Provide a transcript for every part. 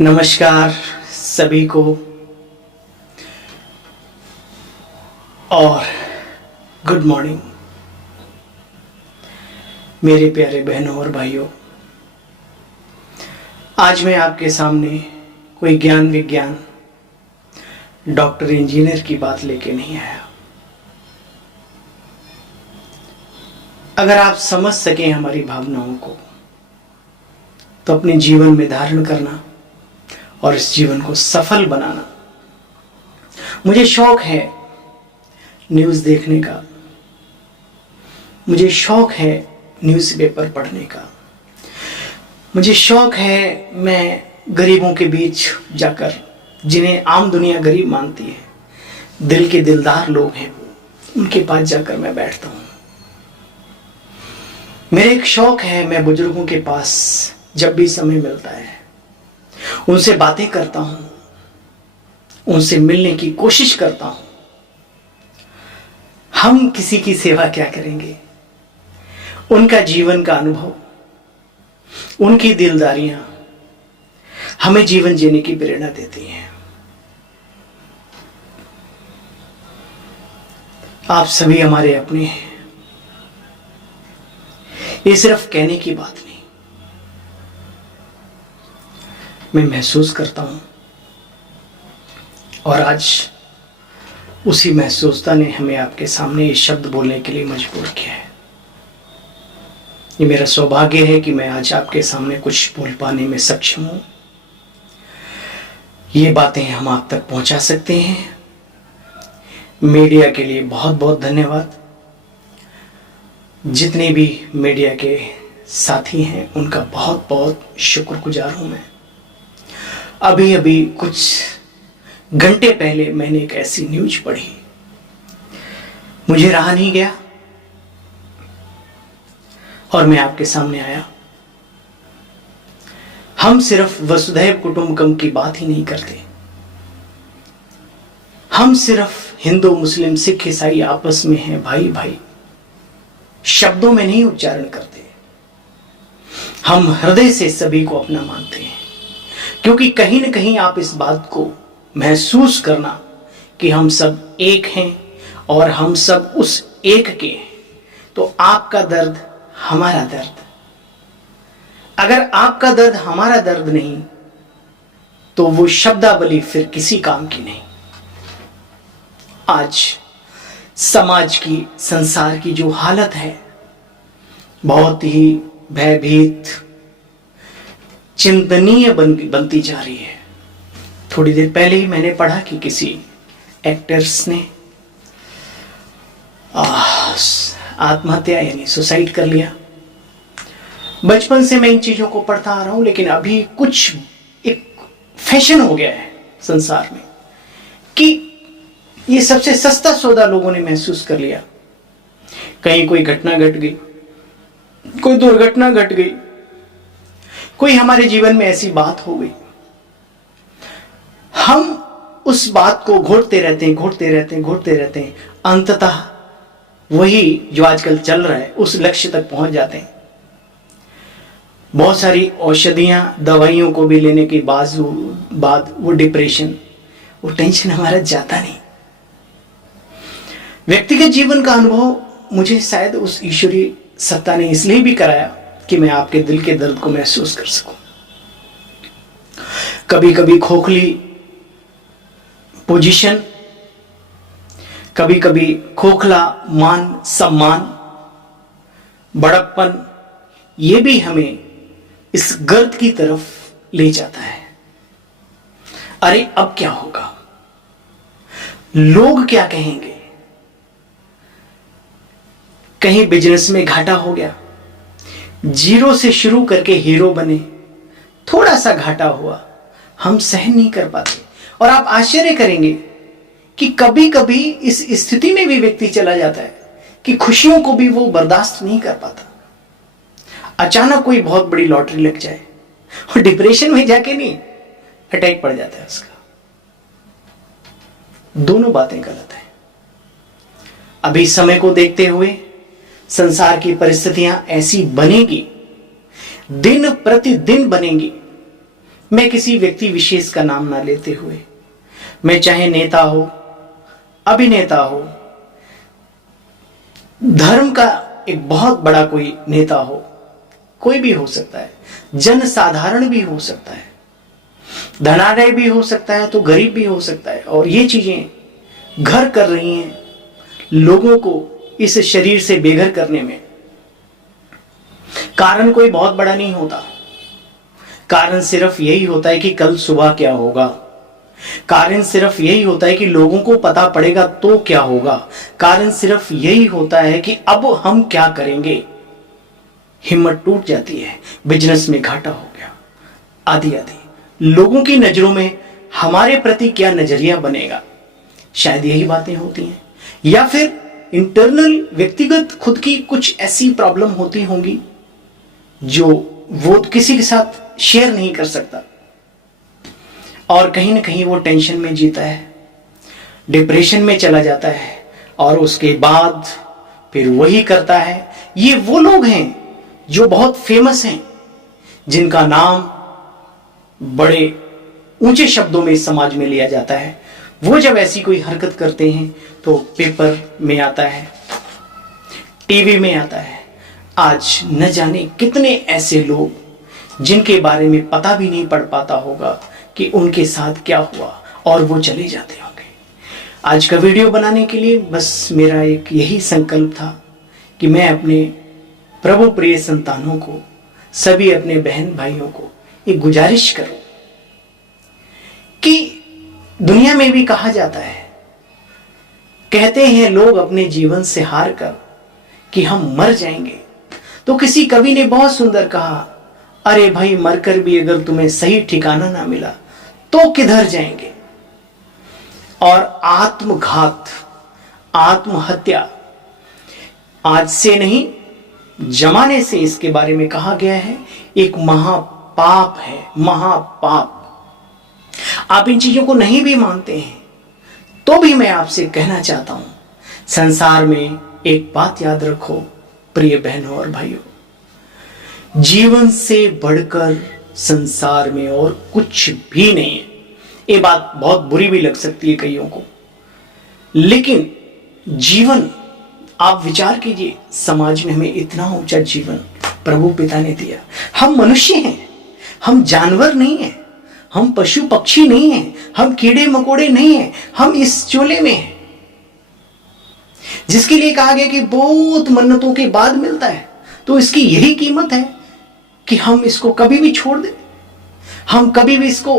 नमस्कार सभी को और गुड मॉर्निंग मेरे प्यारे बहनों और भाइयों। आज मैं आपके सामने कोई ज्ञान विज्ञान डॉक्टर इंजीनियर की बात लेके नहीं आया। अगर आप समझ सकें हमारी भावनाओं को तो अपने जीवन में धारण करना और इस जीवन को सफल बनाना। मुझे शौक है न्यूज़ देखने का, मुझे शौक है न्यूज़पेपर पढ़ने का, मुझे शौक है मैं गरीबों के बीच जाकर, जिन्हें आम दुनिया गरीब मानती है, दिल के दिलदार लोग हैं वो, उनके पास जाकर मैं बैठता हूँ। मेरा एक शौक है मैं बुजुर्गों के पास जब भी समय मिलता है उनसे बातें करता हूं, उनसे मिलने की कोशिश करता हूं। हम किसी की सेवा क्या करेंगे, उनका जीवन का अनुभव, उनकी दिलदारियां हमें जीवन जीने की प्रेरणा देती हैं। आप सभी हमारे अपने हैं, ये सिर्फ कहने की बात नहीं, मैं महसूस करता हूं और आज उसी महसूसता ने हमें आपके सामने ये शब्द बोलने के लिए मजबूर किया है। ये मेरा सौभाग्य है कि मैं आज आपके सामने कुछ बोल पाने में सक्षम हूं। ये बातें हम आप तक पहुंचा सकते हैं। मीडिया के लिए बहुत बहुत धन्यवाद। जितने भी मीडिया के साथी हैं उनका बहुत बहुत शुक्रगुजार हूं मैं। अभी कुछ घंटे पहले मैंने एक ऐसी न्यूज पढ़ी, मुझे रहा नहीं गया और मैं आपके सामने आया। हम सिर्फ वसुधैव कुटुंबकम की बात ही नहीं करते, हम सिर्फ हिंदू मुस्लिम सिख ईसाई आपस में हैं भाई भाई, शब्दों में नहीं उच्चारण करते, हम हृदय से सभी को अपना मानते हैं। क्योंकि कहीं न कहीं आप इस बात को महसूस करना कि हम सब एक हैं और हम सब उस एक के हैं, तो आपका दर्द हमारा दर्द, अगर आपका दर्द हमारा दर्द नहीं तो वो शब्दावली फिर किसी काम की नहीं। आज समाज की, संसार की जो हालत है बहुत ही भयभीत, चिंतनीय बनती जा रही है। थोड़ी देर पहले ही मैंने पढ़ा कि किसी एक्टर्स ने आत्महत्या यानी सुसाइड कर लिया। बचपन से मैं इन चीजों को पढ़ता आ रहा हूं, लेकिन अभी कुछ एक फैशन हो गया है संसार में कि ये सबसे सस्ता सौदा लोगों ने महसूस कर लिया। कहीं कोई घटना घट गई, कोई दुर्घटना घट गई, कोई हमारे जीवन में ऐसी बात हो गई, हम उस बात को घोटते रहते हैं, अंततः वही जो आजकल चल रहा है उस लक्ष्य तक पहुंच जाते हैं। बहुत सारी औषधियां, दवाइयों को भी लेने के बाद वो डिप्रेशन, वो टेंशन हमारा जाता नहीं। व्यक्तिगत जीवन का अनुभव मुझे शायद उस ईश्वरीय सत्ता ने इसलिए भी कराया कि मैं आपके दिल के दर्द को महसूस कर सकूं। कभी कभी खोखली पोजीशन, कभी कभी खोखला मान सम्मान, बड़प्पन, ये भी हमें इस गर्त की तरफ ले जाता है। अरे अब क्या होगा, लोग क्या कहेंगे, कहीं बिजनेस में घाटा हो गया, जीरो से शुरू करके हीरो बने, थोड़ा सा घाटा हुआ, हम सहन नहीं कर पाते। और आप आश्चर्य करेंगे कि कभी कभी इस स्थिति में भी व्यक्ति चला जाता है कि खुशियों को भी वो बर्दाश्त नहीं कर पाता। अचानक कोई बहुत बड़ी लॉटरी लग जाए और डिप्रेशन में जाके नहीं, अटैक पड़ जाता है उसका। दोनों बातें गलत हैं। अभी समय को देखते हुए संसार की परिस्थितियां ऐसी बनेगी, दिन प्रतिदिन बनेंगी मैं किसी व्यक्ति विशेष का नाम ना लेते हुए, मैं चाहे नेता हो, अभिनेता हो, धर्म का एक बहुत बड़ा कोई नेता हो, कोई भी हो सकता है, जन साधारण भी हो सकता है, धनाढ्य भी हो सकता है, तो गरीब भी हो सकता है। और ये चीजें घर कर रही हैं लोगों को इस शरीर से बेघर करने में। कारण कोई बहुत बड़ा नहीं होता, कारण सिर्फ यही होता है कि कल सुबह क्या होगा। कारण सिर्फ यही होता है कि लोगों को पता पड़ेगा तो क्या होगा। कारण सिर्फ यही होता है कि अब हम क्या करेंगे। हिम्मत टूट जाती है, बिजनेस में घाटा हो गया, आदि आदि। लोगों की नजरों में हमारे प्रति क्या नजरिया बनेगा, शायद यही बातें होती हैं। या फिर इंटरनल व्यक्तिगत खुद की कुछ ऐसी प्रॉब्लम होती होंगी जो वो किसी के साथ शेयर नहीं कर सकता, और कहीं ना कहीं वो टेंशन में जीता है, डिप्रेशन में चला जाता है, और उसके बाद फिर वही करता है। ये वो लोग हैं जो बहुत फेमस हैं, जिनका नाम बड़े ऊंचे शब्दों में समाज में लिया जाता है। वो जब ऐसी कोई हरकत करते हैं तो पेपर में आता है, टीवी में आता है। आज न जाने कितने ऐसे लोग जिनके बारे में पता भी नहीं पड़ पाता होगा कि उनके साथ क्या हुआ, और वो चले जाते होंगे। आज का वीडियो बनाने के लिए बस मेरा एक यही संकल्प था कि मैं अपने प्रभु प्रिय संतानों को, सभी अपने बहन भाइयों को एक गुजारिश करूं कि दुनिया में भी कहा जाता है, कहते हैं लोग अपने जीवन से हार कर कि हम मर जाएंगे। तो किसी कवि ने बहुत सुंदर कहा, अरे भाई मरकर भी अगर तुम्हें सही ठिकाना ना मिला तो किधर जाएंगे। और आत्मघात, आत्महत्या आज से नहीं, जमाने से इसके बारे में कहा गया है, एक महापाप है, महापाप। आप इन चीजों को नहीं भी मानते हैं तो भी मैं आपसे कहना चाहता हूं, संसार में एक बात याद रखो प्रिय बहनों और भाइयों, जीवन से बढ़कर संसार में और कुछ भी नहीं है। ये बात बहुत बुरी भी लग सकती है कईयों को, लेकिन जीवन, आप विचार कीजिए, समाज ने हमें इतना ऊंचा जीवन प्रभु पिता ने दिया। हम मनुष्य हैं, हम जानवर नहीं हैं, हम पशु पक्षी नहीं हैं, हम कीड़े मकोड़े नहीं हैं, हम इस चोले में हैं जिसके लिए कहा गया कि बहुत मन्नतों के बाद मिलता है। तो इसकी यही कीमत है कि हम इसको कभी भी छोड़ दें, हम कभी भी इसको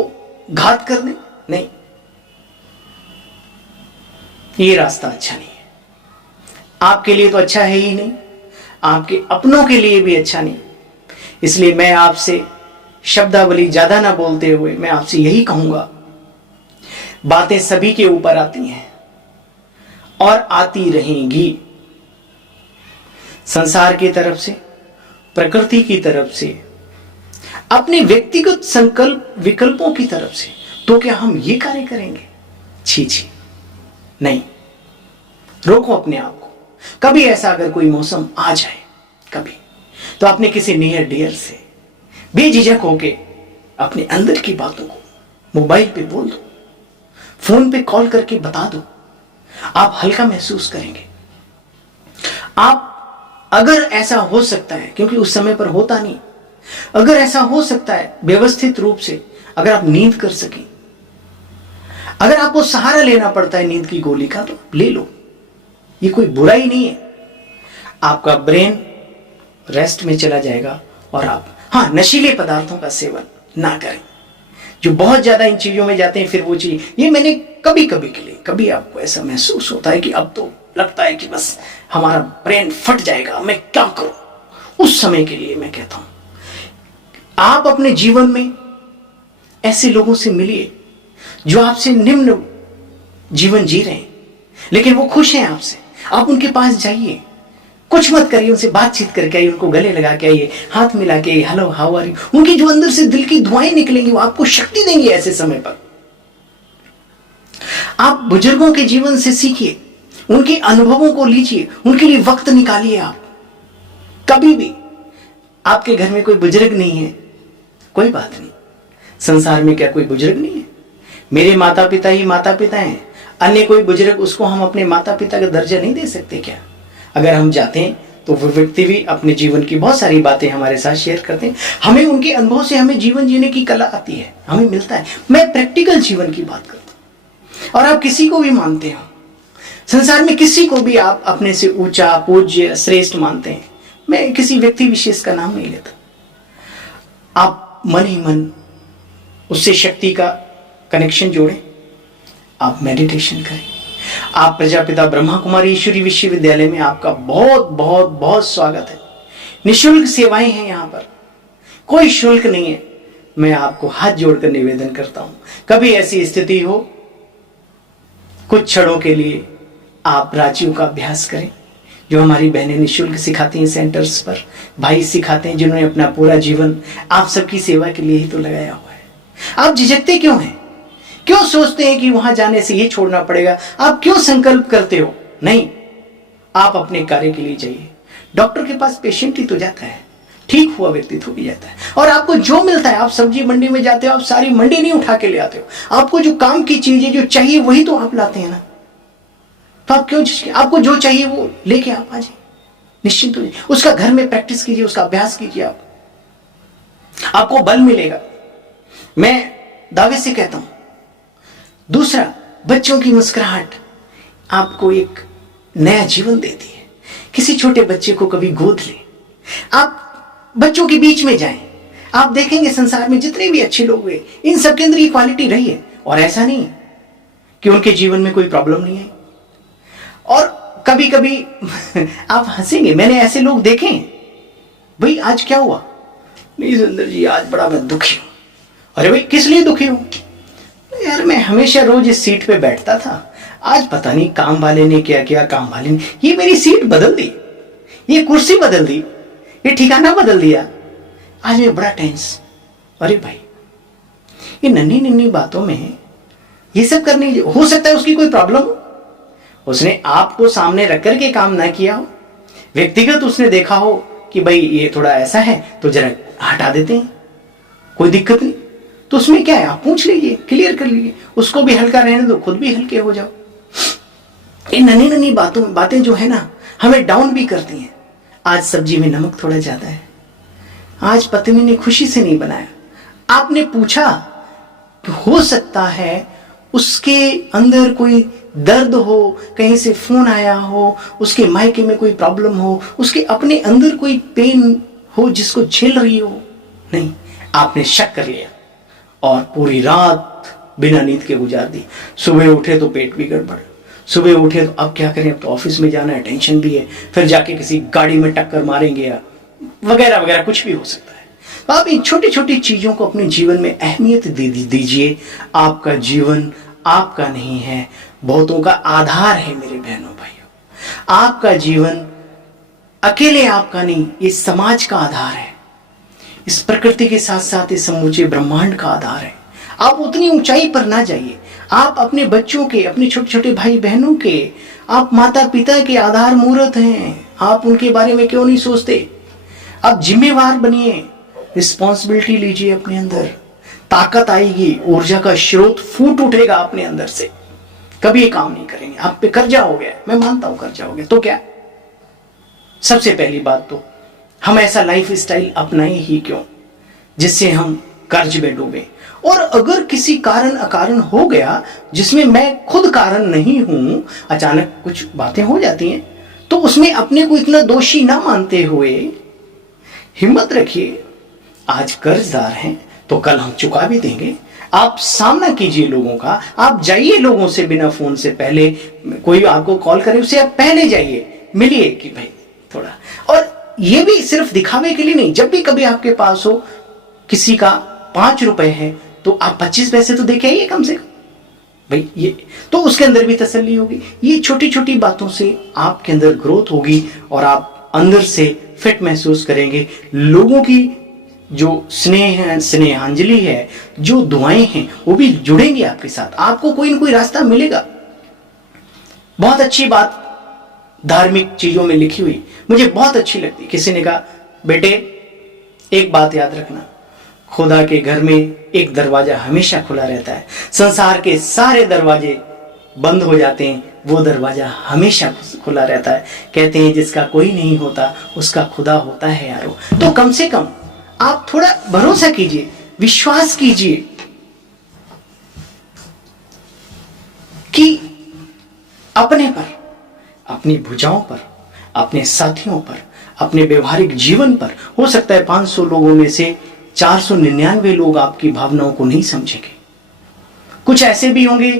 घात कर दें? नहीं, ये रास्ता अच्छा नहीं है। आपके लिए तो अच्छा है ही नहीं, आपके अपनों के लिए भी अच्छा नहीं। इसलिए मैं आपसे शब्दावली ज्यादा ना बोलते हुए मैं आपसे यही कहूंगा, बातें सभी के ऊपर आती हैं और आती रहेंगी। संसार की तरफ से, प्रकृति की तरफ से, अपने व्यक्तिगत संकल्प विकल्पों की तरफ से, तो क्या हम ये कार्य करेंगे? छी छी, नहीं। रोको अपने आप को। कभी ऐसा अगर कोई मौसम आ जाए कभी, तो अपने किसी नियर डियर से बेझिझक होके अपने अंदर की बातों को मोबाइल पे बोल दो, फोन पे कॉल करके बता दो। आप हल्का महसूस करेंगे। आप, अगर ऐसा हो सकता है, क्योंकि उस समय पर होता नहीं, अगर ऐसा हो सकता है व्यवस्थित रूप से, अगर आप नींद कर सकें, अगर आपको सहारा लेना पड़ता है नींद की गोली का, तो ले लो, ये कोई बुराई नहीं है। आपका ब्रेन रेस्ट में चला जाएगा और आप, हाँ, नशीले पदार्थों का सेवन ना करें। जो बहुत ज्यादा इन चीजों में जाते हैं, फिर वो चीज, ये मैंने कभी कभी के लिए, कभी आपको ऐसा महसूस होता है कि अब तो लगता है कि बस हमारा ब्रेन फट जाएगा, मैं क्या करूं, उस समय के लिए मैं कहता हूं, आप अपने जीवन में ऐसे लोगों से मिलिए जो आपसे निम्न जीवन जी रहे हैं, लेकिन वो खुश हैं आपसे। आप उनके पास जाइए, कुछ मत करिए, उनसे बातचीत करके आइए, उनको गले लगा के आइए, हाथ मिला के, हेलो हाउ आर यू। उनकी जो अंदर से दिल की दुआएं निकलेंगी, वो आपको शक्ति देंगी ऐसे समय पर। आप बुजुर्गों के जीवन से सीखिए, उनके अनुभवों को लीजिए, उनके लिए वक्त निकालिए। आप कभी भी, आपके घर में कोई बुजुर्ग नहीं है, कोई बात नहीं, संसार में क्या कोई बुजुर्ग नहीं है? मेरे माता पिता ही माता पिता हैं, अन्य कोई बुजुर्ग उसको हम अपने माता पिता का दर्जा नहीं दे सकते क्या? अगर हम जाते हैं तो वो व्यक्ति भी अपने जीवन की बहुत सारी बातें हमारे साथ शेयर करते हैं। हमें उनके अनुभव से हमें जीवन जीने की कला आती है, हमें मिलता है। मैं प्रैक्टिकल जीवन की बात करता हूँ। और आप किसी को भी मानते हो, संसार में किसी को भी आप अपने से ऊंचा, पूज्य, श्रेष्ठ मानते हैं, मैं किसी व्यक्ति विशेष का नाम नहीं लेता। आप मन ही मन उससे शक्ति का कनेक्शन जोड़ें, आप मेडिटेशन करें। आप प्रजापिता ब्रह्मा कुमारी ईश्वरी विश्वविद्यालय में आपका बहुत बहुत बहुत स्वागत है। निःशुल्क सेवाएं हैं यहाँ पर, कोई शुल्क नहीं है। मैं आपको हाथ जोड़कर निवेदन करता हूं, कभी ऐसी स्थिति हो, कुछ क्षणों के लिए आप राजियों का अभ्यास करें, जो हमारी बहनें निःशुल्क सिखाती हैं सेंटर्स पर, भाई सिखाते हैं, जिन्होंने अपना पूरा जीवन आप सबकी सेवा के लिए ही तो लगाया हुआ है। आप झिझकते क्यों हैं? क्यों सोचते हैं कि वहां जाने से ये छोड़ना पड़ेगा? आप क्यों संकल्प करते हो? नहीं, आप अपने कार्य के लिए जाइए। डॉक्टर के पास पेशेंट ही तो जाता है, ठीक हुआ व्यक्ति तो भी जाता है। और आपको जो मिलता है, आप सब्जी मंडी में जाते हो, आप सारी मंडी नहीं उठा के ले आते हो। आपको जो काम की चीजें जो चाहिए वही तो आप लाते हैं ना, तो आप क्यों झिझके? आपको जो चाहिए वो लेके आप आ जाइए, निश्चिंत हो जाइए। उसका घर में प्रैक्टिस कीजिए, उसका अभ्यास कीजिए, आपको बल मिलेगा, मैं दावे से कहता हूं। दूसरा, बच्चों की मुस्कुराहट आपको एक नया जीवन देती है। किसी छोटे बच्चे को कभी गोद लें, आप बच्चों के बीच में जाएं, आप देखेंगे संसार में जितने भी अच्छे लोग हुए, इन सबके अंदर ये क्वालिटी रही है। और ऐसा नहीं है कि उनके जीवन में कोई प्रॉब्लम नहीं आई। और कभी कभी आप हंसेंगे, मैंने ऐसे लोग देखे हैं, भाई आज क्या हुआ? नहीं सुंदर जी, आज बड़ा मैं दुखी हूं। अरे भाई, किस लिए दुखी हूं? यार मैं हमेशा रोज इस सीट पे बैठता था, आज पता नहीं काम वाले ने क्या किया, काम वाले ने ये मेरी सीट बदल दी, ये कुर्सी बदल दी, ये ठिकाना बदल दिया, आज मैं बड़ा टेंस। अरे भाई, ये नन्ही नन्ही बातों में ये सब करने, हो सकता है उसकी कोई प्रॉब्लम हो, उसने आपको सामने रख करके काम ना किया हो, व्यक्तिगत उसने देखा हो कि भाई ये थोड़ा ऐसा है तो जरा हटा देते हैं, कोई दिक्कत नहीं, तो उसमें क्या है? आप पूछ लीजिए, क्लियर कर लीजिए, उसको भी हल्का रहने दो, खुद भी हल्के हो जाओ। ये नन्ही नन्ही बातें जो है ना, हमें डाउन भी करती हैं। आज सब्जी में नमक थोड़ा ज्यादा है, आज पत्नी ने खुशी से नहीं बनाया, आपने पूछा, हो सकता है उसके अंदर कोई दर्द हो, कहीं से फोन आया हो, उसके मायके में कोई प्रॉब्लम हो, उसके अपने अंदर कोई पेन हो जिसको झेल रही हो। नहीं, आपने शक कर लिया और पूरी रात बिना नींद के गुजार दी। सुबह उठे तो पेट भी गड़बड़, सुबह उठे तो अब क्या करें, अब तो ऑफिस में जाना है, टेंशन भी है, फिर जाके किसी गाड़ी में टक्कर मारेंगे या वगैरह वगैरह, कुछ भी हो सकता है। तो आप इन छोटी छोटी चीजों को अपने जीवन में अहमियत दीजिए। आपका जीवन आपका नहीं है, बहुतों का आधार है मेरे बहनों भाइयों। आपका जीवन अकेले आपका नहीं, ये समाज का आधार है, इस प्रकृति के साथ साथ इस समूचे ब्रह्मांड का आधार है। आप उतनी ऊंचाई पर ना जाइए, आप अपने बच्चों के, अपने छोटे छोटे भाई बहनों के, आप माता पिता के आधार मूर्त हैं, आप उनके बारे में क्यों नहीं सोचते? आप जिम्मेवार बनिए, रिस्पॉन्सिबिलिटी लीजिए अपने अंदर, ताकत आएगी, ऊर्जा का स्रोत फूट उठेगा अपने अंदर से। कभी ये काम नहीं करेंगे, आप पे कर्जा हो गया, मैं मानता हूं कर्जा हो गया, तो क्या? सबसे पहली बात तो हम ऐसा लाइफ स्टाइल अपनाए ही क्यों जिससे हम कर्ज में डूबे। और अगर किसी कारण अकारण हो गया जिसमें मैं खुद कारण नहीं हूं, अचानक कुछ बातें हो जाती हैं, तो उसमें अपने को इतना दोषी ना मानते हुए हिम्मत रखिए, आज कर्जदार हैं तो कल हम चुका भी देंगे। आप सामना कीजिए लोगों का, आप जाइए लोगों से बिना फोन से, पहले कोई आपको कॉल करे उससे आप पहले जाइए, मिलिए कि भाई थोड़ा। और ये भी सिर्फ दिखावे के लिए नहीं, जब भी कभी आपके पास हो, किसी का 5 रुपए है तो आप 25 पैसे तो देके आइए कम से कम भाई, ये तो उसके अंदर भी तसल्ली होगी। ये छोटी छोटी बातों से आपके अंदर ग्रोथ होगी और आप अंदर से फिट महसूस करेंगे। लोगों की जो स्नेह है, स्नेहांजलि है, जो दुआएं हैं, वो भी जुड़ेंगी आपके साथ, आपको कोई ना कोई रास्ता मिलेगा। बहुत अच्छी बात धार्मिक चीजों में लिखी हुई मुझे बहुत अच्छी लगती। किसी ने कहा, बेटे एक बात याद रखना, खुदा के घर में एक दरवाजा हमेशा खुला रहता है। संसार के सारे दरवाजे बंद हो जाते हैं, वो दरवाजा हमेशा खुला रहता है। कहते हैं जिसका कोई नहीं होता उसका खुदा होता है यारो। तो कम से कम आप थोड़ा भरोसा कीजिए, विश्वास कीजिए कि अपने पर, अपनी भुजाओं पर, अपने साथियों पर, अपने व्यवहारिक जीवन पर। हो सकता है 500 लोगों में से 499 लोग आपकी भावनाओं को नहीं समझेंगे। कुछ ऐसे भी होंगे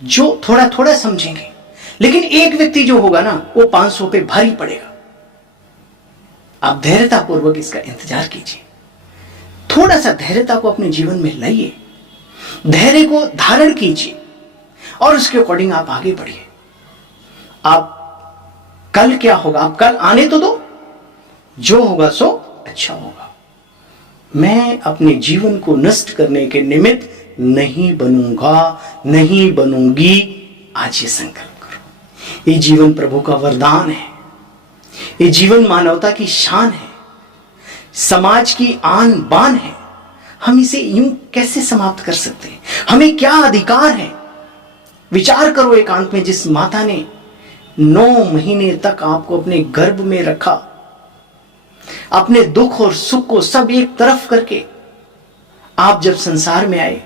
जो थोड़ा थोड़ा समझेंगे, लेकिन एक व्यक्ति जो होगा ना, वो 500 पे भारी पड़ेगा। आप धैर्यतापूर्वक इसका इंतजार कीजिए, थोड़ा सा धैर्यता को अपने जीवन में लाइए, धैर्य को धारण कीजिए और उसके अकॉर्डिंग आप आगे बढ़िए। आप कल क्या होगा, आप कल आने तो दो, जो होगा सो अच्छा होगा। मैं अपने जीवन को नष्ट करने के निमित्त नहीं बनूंगा, नहीं बनूंगी। आज ये संकल्प करो। ये जीवन प्रभु का वरदान है, ये जीवन मानवता की शान है, समाज की आन बान है। हम इसे यूं कैसे समाप्त कर सकते हैं? हमें क्या अधिकार है? विचार करो एकांत में, जिस माता ने 9 महीने तक आपको अपने गर्भ में रखा, अपने दुख और सुख को सब एक तरफ करके आप जब संसार में आए,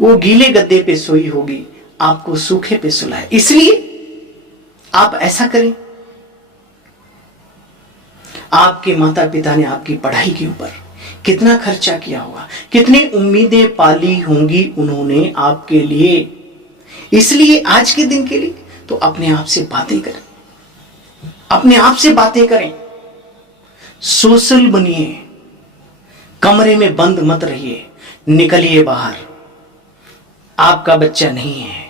वो गीले गद्दे पे सोई होगी, आपको सूखे पे सुलाए। इसलिए आप ऐसा करें। आपके माता पिता ने आपकी पढ़ाई के ऊपर कितना खर्चा किया होगा, कितनी उम्मीदें पाली होंगी उन्होंने आपके लिए। इसलिए आज के दिन के लिए तो अपने आप से बातें करें, अपने आप से बातें करें। सोशल बनिए, कमरे में बंद मत रहिए, निकलिए बाहर। आपका बच्चा नहीं है,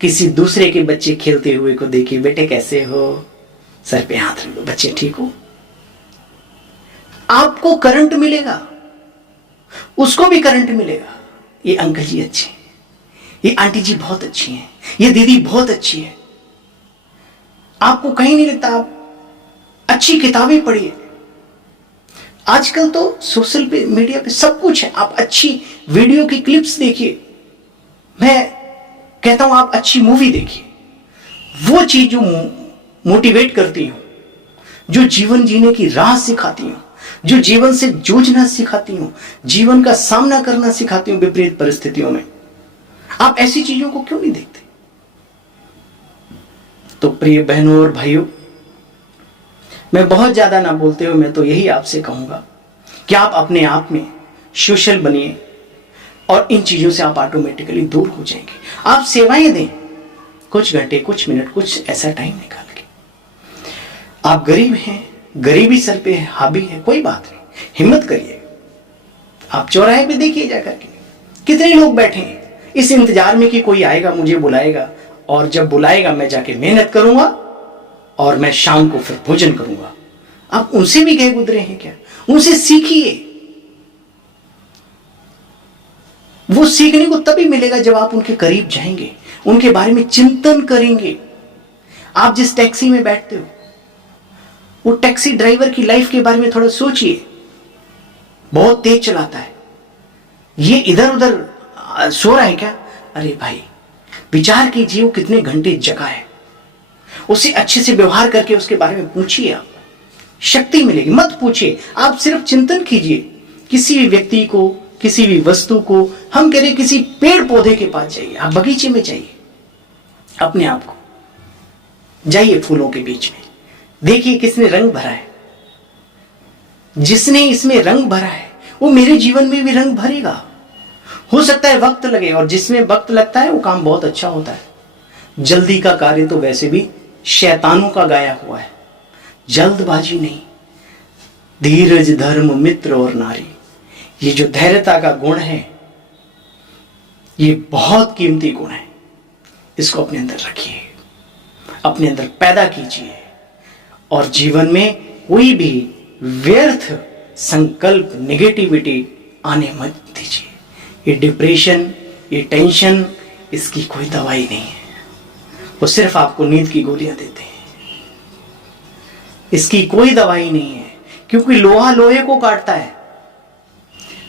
किसी दूसरे के बच्चे खेलते हुए को देखिए, बेटे कैसे हो, सर पे हाथ रख दो, बच्चे ठीक हो। आपको करंट मिलेगा, उसको भी करंट मिलेगा। ये अंकल जी अच्छे हैं, ये आंटी जी बहुत अच्छी हैं, ये दीदी बहुत अच्छी है। आपको कहीं नहीं लगता, आप अच्छी किताबें पढ़िए। आजकल तो सोशल मीडिया पे सब कुछ है, आप अच्छी वीडियो की क्लिप्स देखिए। मैं कहता हूं आप अच्छी मूवी देखिए, वो चीज जो मोटिवेट करती हूं, जो जीवन जीने की राह सिखाती हूं, जो जीवन से जूझना सिखाती हूं, जीवन का सामना करना सिखाती हूं विपरीत परिस्थितियों में। आप ऐसी चीजों को क्यों नहीं देखते? तो प्रिय बहनों और भाइयों, मैं बहुत ज्यादा ना बोलते हुए मैं तो यही आपसे कहूंगा कि आप अपने आप में सोशल बनिए और इन चीजों से आप ऑटोमेटिकली दूर हो जाएंगे। आप सेवाएं दें, कुछ घंटे, कुछ मिनट, कुछ ऐसा टाइम निकाल के। आप गरीब हैं, गरीबी सर पे हावी है, कोई बात नहीं, हिम्मत करिए। आप चौराहे पे देखिए जाकर के कितने लोग बैठे हैं इस इंतजार में कि कोई आएगा, मुझे बुलाएगा, और जब बुलाएगा मैं जाके मेहनत करूंगा और मैं शाम को फिर भोजन करूंगा। आप उनसे भी गए गुजरे हैं क्या? उनसे सीखिए। वो सीखने को तभी मिलेगा जब आप उनके करीब जाएंगे, उनके बारे में चिंतन करेंगे। आप जिस टैक्सी में बैठते हो, वो टैक्सी ड्राइवर की लाइफ के बारे में थोड़ा सोचिए। बहुत तेज चलाता है, ये इधर उधर सो रहा है क्या? अरे भाई, विचार कीजिए वो कितने घंटे जगा है। उसे अच्छे से व्यवहार करके उसके बारे में पूछिए, आप शक्ति मिलेगी। मत पूछिए, आप सिर्फ चिंतन कीजिए। किसी भी व्यक्ति को, किसी भी वस्तु को, हम कह रहे किसी पेड़ पौधे के पास जाइए, आप बगीचे में जाइए, अपने आप को जाइए फूलों के बीच में, देखिए किसने रंग भरा है। जिसने इसमें रंग भरा है वो मेरे जीवन में भी रंग भरेगा। हो सकता है वक्त लगे, और जिसमें वक्त लगता है वो काम बहुत अच्छा होता है। जल्दी का कार्य तो वैसे भी शैतानों का गाया हुआ है। जल्दबाजी नहीं, धीरज, धर्म, मित्र और नारी, ये जो धैर्यता का गुण है, ये बहुत कीमती गुण है। इसको अपने अंदर रखिए, अपने अंदर पैदा कीजिए, और जीवन में कोई भी व्यर्थ संकल्प, नेगेटिविटी आने मत दीजिए। ये डिप्रेशन, ये टेंशन, इसकी कोई दवाई नहीं है। वो सिर्फ आपको नींद की गोलियां देते हैं, इसकी कोई दवाई नहीं है। क्योंकि लोहा लोहे को काटता है,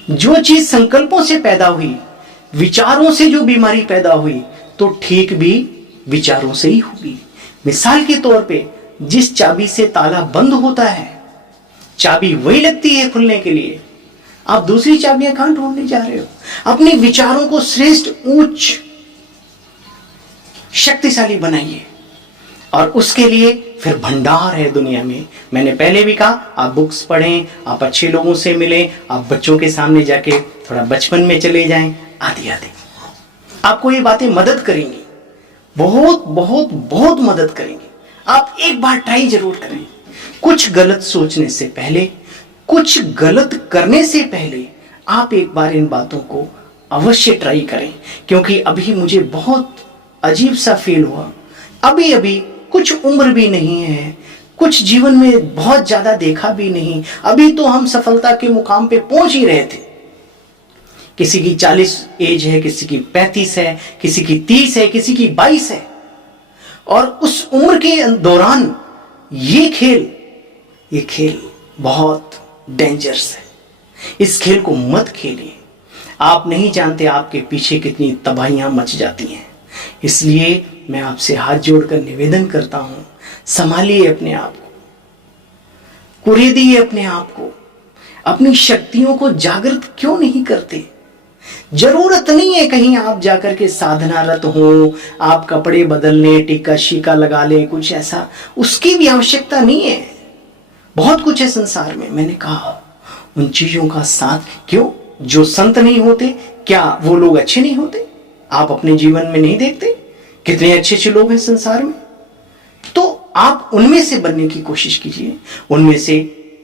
जो चीज संकल्पों से पैदा हुई, विचारों से जो बीमारी पैदा हुई, तो ठीक भी विचारों से ही होगी। मिसाल के तौर पे जिस चाबी से ताला बंद होता है, चाबी वही लगती है खुलने के लिए। आप दूसरी चाबियां कहां ढूंढने जा रहे हो? अपने विचारों को श्रेष्ठ, उच्च, शक्तिशाली बनाइए, और उसके लिए फिर भंडार है दुनिया में। मैंने पहले भी कहा, आप बुक्स पढ़ें, आप अच्छे लोगों से मिलें, आप बच्चों के सामने जाके थोड़ा बचपन में चले जाएं, आदि आदि। आपको ये बातें मदद करेंगी, बहुत बहुत बहुत मदद करेंगी। आप एक बार ट्राई जरूर करें। कुछ गलत सोचने से पहले, कुछ गलत करने से पहले आप एक बार इन बातों को अवश्य ट्राई करें, क्योंकि अभी मुझे बहुत अजीब सा फील हुआ। अभी अभी कुछ उम्र भी नहीं है, कुछ जीवन में बहुत ज्यादा देखा भी नहीं, अभी तो हम सफलता के मुकाम पे पहुंच ही रहे थे। किसी की 40 एज है, किसी की 35 है, किसी की 30 है, किसी की 22 है, और उस उम्र के दौरान ये खेल बहुत डेंजरस है। इस खेल को मत खेलिए। आप नहीं जानते आपके पीछे कितनी तबाहियां मच जाती हैं। इसलिए मैं आपसे हाथ जोड़कर निवेदन करता हूं, संभालिए अपने आप को, कुरेदिए अपने आप को। अपनी शक्तियों को जागृत क्यों नहीं करते? जरूरत नहीं है कहीं आप जाकर के साधनारत हो, आप कपड़े बदलने, टीका शीका लगा ले, कुछ ऐसा, उसकी भी आवश्यकता नहीं है। बहुत कुछ है संसार में। मैंने कहा उन चीजों का साथ क्यों? जो संत नहीं होते, क्या वो लोग अच्छे नहीं होते? आप अपने जीवन में नहीं देखते कितने अच्छे अच्छे लोग हैं संसार में? तो आप उनमें से बनने की कोशिश कीजिए। उनमें से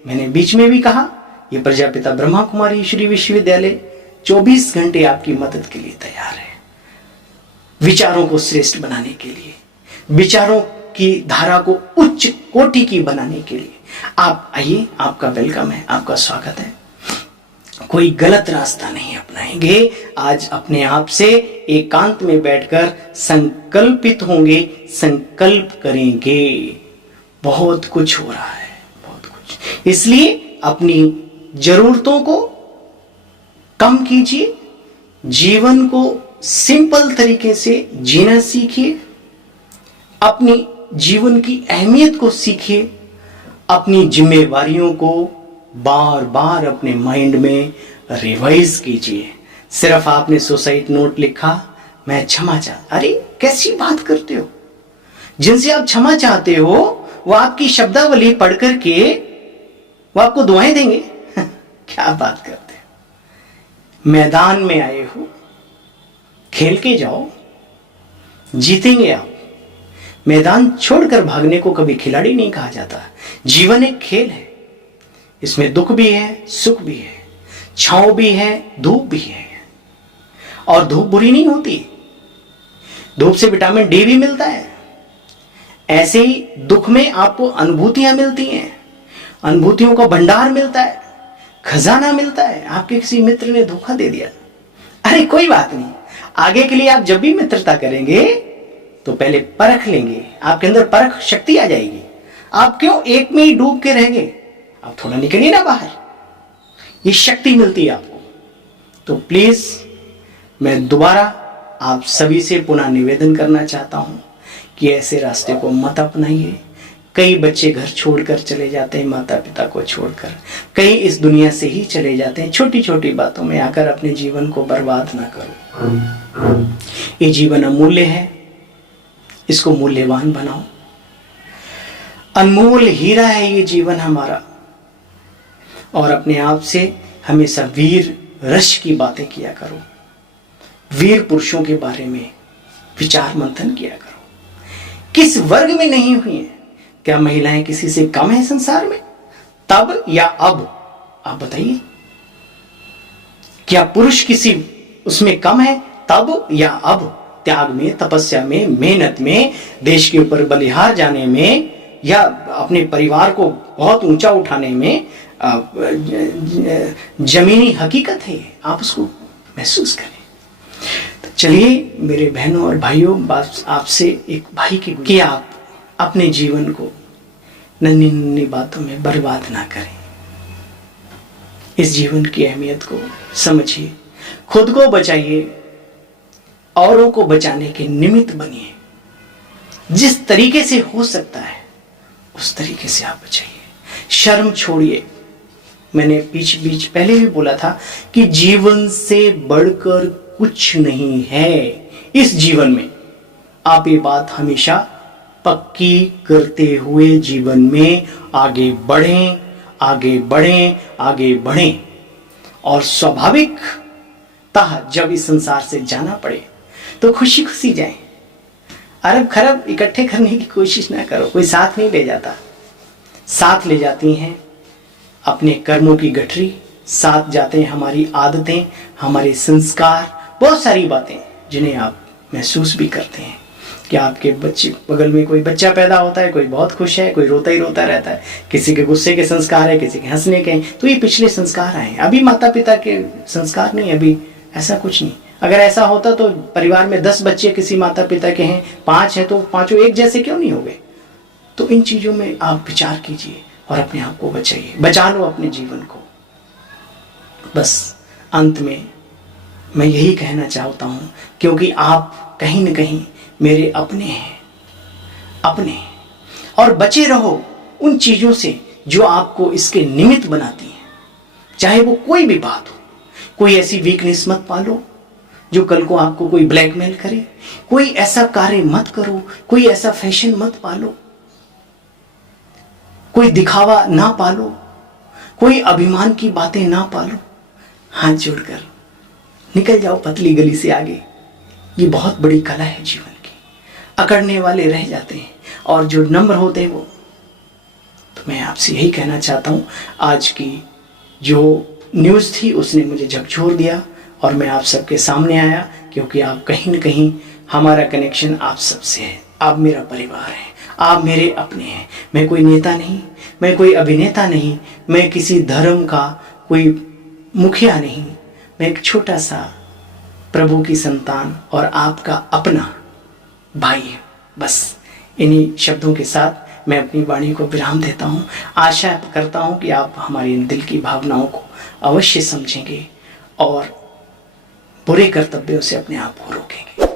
मैंने बीच में भी कहा, ये प्रजापिता ब्रह्मा कुमारी ईश्वरीय विश्वविद्यालय 24 घंटे आपकी मदद के लिए तैयार है, विचारों को श्रेष्ठ बनाने के लिए, विचारों की धारा को उच्च कोटि की बनाने के लिए। आप आइए, आपका वेलकम है, आपका स्वागत है। कोई गलत रास्ता नहीं अपनाएंगे। आज अपने आप से एकांत में बैठकर संकल्पित होंगे, संकल्प करेंगे। बहुत कुछ हो रहा है, बहुत कुछ। इसलिए अपनी जरूरतों को कम कीजिए, जीवन को सिंपल तरीके से जीना सीखिए, अपनी जीवन की अहमियत को सीखिए, अपनी जिम्मेवारियों को बार बार अपने माइंड में रिवाइज कीजिए। सिर्फ आपने सुसाइड नोट लिखा, मैं क्षमा चाहता, अरे कैसी बात करते हो? जिनसे आप क्षमा चाहते हो वो आपकी शब्दावली पढ़ करके वो आपको दुआएं देंगे। क्या बात करते हो? मैदान में आए हो, खेल के जाओ, जीतेंगे आप। मैदान छोड़कर भागने को कभी खिलाड़ी नहीं कहा जाता। जीवन एक खेल है, इसमें दुख भी है, सुख भी है, छांव भी है, धूप भी है। और धूप बुरी नहीं होती, धूप से विटामिन डी भी मिलता है। ऐसे ही दुख में आपको अनुभूतियां मिलती हैं, अनुभूतियों का भंडार मिलता है, खजाना मिलता है। आपके किसी मित्र ने धोखा दे दिया, अरे कोई बात नहीं, आगे के लिए आप जब भी मित्रता करेंगे तो पहले परख लेंगे, आपके अंदर परख शक्ति आ जाएगी। आप क्यों एक में ही डूब के रह गए? आप थोड़ा निकलिए ना बाहर, ये शक्ति मिलती है आपको। तो प्लीज मैं दोबारा आप सभी से पुनः निवेदन करना चाहता हूं कि ऐसे रास्ते को मत अपनाइए। कई बच्चे घर छोड़कर चले जाते हैं, माता पिता को छोड़कर, कई इस दुनिया से ही चले जाते हैं। छोटी छोटी बातों में आकर अपने जीवन को बर्बाद ना करो। ये जीवन अमूल्य है, इसको मूल्यवान बनाओ। अनमोल हीरा है ये जीवन हमारा। और अपने आप से हमेशा वीर रस की बातें किया करो, वीर पुरुषों के बारे में विचार मंथन किया करो। किस वर्ग में नहीं हुई है? क्या महिलाएं किसी से कम है संसार में? तब या अब? आप बताइए, क्या पुरुष किसी उसमें कम है तब या अब? त्याग में, तपस्या में, मेहनत में, देश के ऊपर बलिहार जाने में, या अपने परिवार को बहुत ऊंचा उठाने में जमीनी हकीकत है, आप उसको महसूस करें। तो चलिए मेरे बहनों और भाइयों, आपसे एक भाई की कि आप अपने जीवन को नन्ही नन्ही बातों में बर्बाद ना करें। इस जीवन की अहमियत को समझिए, खुद को बचाइए, औरों को बचाने के निमित्त बनिए। जिस तरीके से हो सकता है उस तरीके से आप बचाइए। शर्म छोड़िए। मैंने बीच पहले भी बोला था कि जीवन से बढ़कर कुछ नहीं है इस जीवन में। आप ये बात हमेशा पक्की करते हुए जीवन में आगे बढ़ें, आगे बढ़ें, आगे बढ़ें। और स्वाभाविकतः जब इस संसार से जाना पड़े तो खुशी खुशी जाएं। अरब खरब इकट्ठे करने की कोशिश ना करो, कोई साथ नहीं ले जाता। साथ ले जाती हैं अपने कर्मों की गठरी, साथ जाते हैं हमारी आदतें, हमारे संस्कार, बहुत सारी बातें जिन्हें आप महसूस भी करते हैं कि आपके बच्चे बगल में कोई बच्चा पैदा होता है, कोई बहुत खुश है, कोई रोता ही रोता रहता है, किसी के गुस्से के संस्कार है, किसी के हंसने के। तो ये पिछले संस्कार आए, अभी माता पिता के संस्कार नहीं, अभी ऐसा कुछ नहीं। अगर ऐसा होता तो परिवार में 10 बच्चे किसी माता पिता के हैं, 5 हैं, तो पांचों एक जैसे क्यों नहीं हो गए? तो इन चीजों में आप विचार कीजिए और अपने आप को बचाइए, बचा लो अपने जीवन को। बस अंत में मैं यही कहना चाहता हूं, क्योंकि आप कहीं न कहीं मेरे अपने हैं, अपने। और बचे रहो उन चीजों से जो आपको इसके निमित्त बनाती हैं, चाहे वो कोई भी बात हो। कोई ऐसी वीकनेस मत पालो जो कल को आपको कोई ब्लैकमेल करे, कोई ऐसा कार्य मत करो, कोई ऐसा फैशन मत पालो, कोई दिखावा ना पालो, कोई अभिमान की बातें ना पालो। हाथ जोड़कर निकल जाओ पतली गली से आगे। ये बहुत बड़ी कला है जीवन की। अकड़ने वाले रह जाते हैं और जो नम्र होते हैं वो। तो मैं आपसे यही कहना चाहता हूँ, आज की जो न्यूज़ थी उसने मुझे झकझोर दिया और मैं आप सबके सामने आया, क्योंकि आप कहीं न कहीं, हमारा कनेक्शन आप सबसे है। आप मेरा परिवार है, आप मेरे अपने हैं। मैं कोई नेता नहीं, मैं कोई अभिनेता नहीं, मैं किसी धर्म का कोई मुखिया नहीं, मैं एक छोटा सा प्रभु की संतान और आपका अपना भाई है। बस इन्हीं शब्दों के साथ मैं अपनी वाणी को विराम देता हूँ। आशा करता हूँ कि आप हमारी दिल की भावनाओं को अवश्य समझेंगे और बुरे कर्तव्यों से अपने आप को रोकेंगे।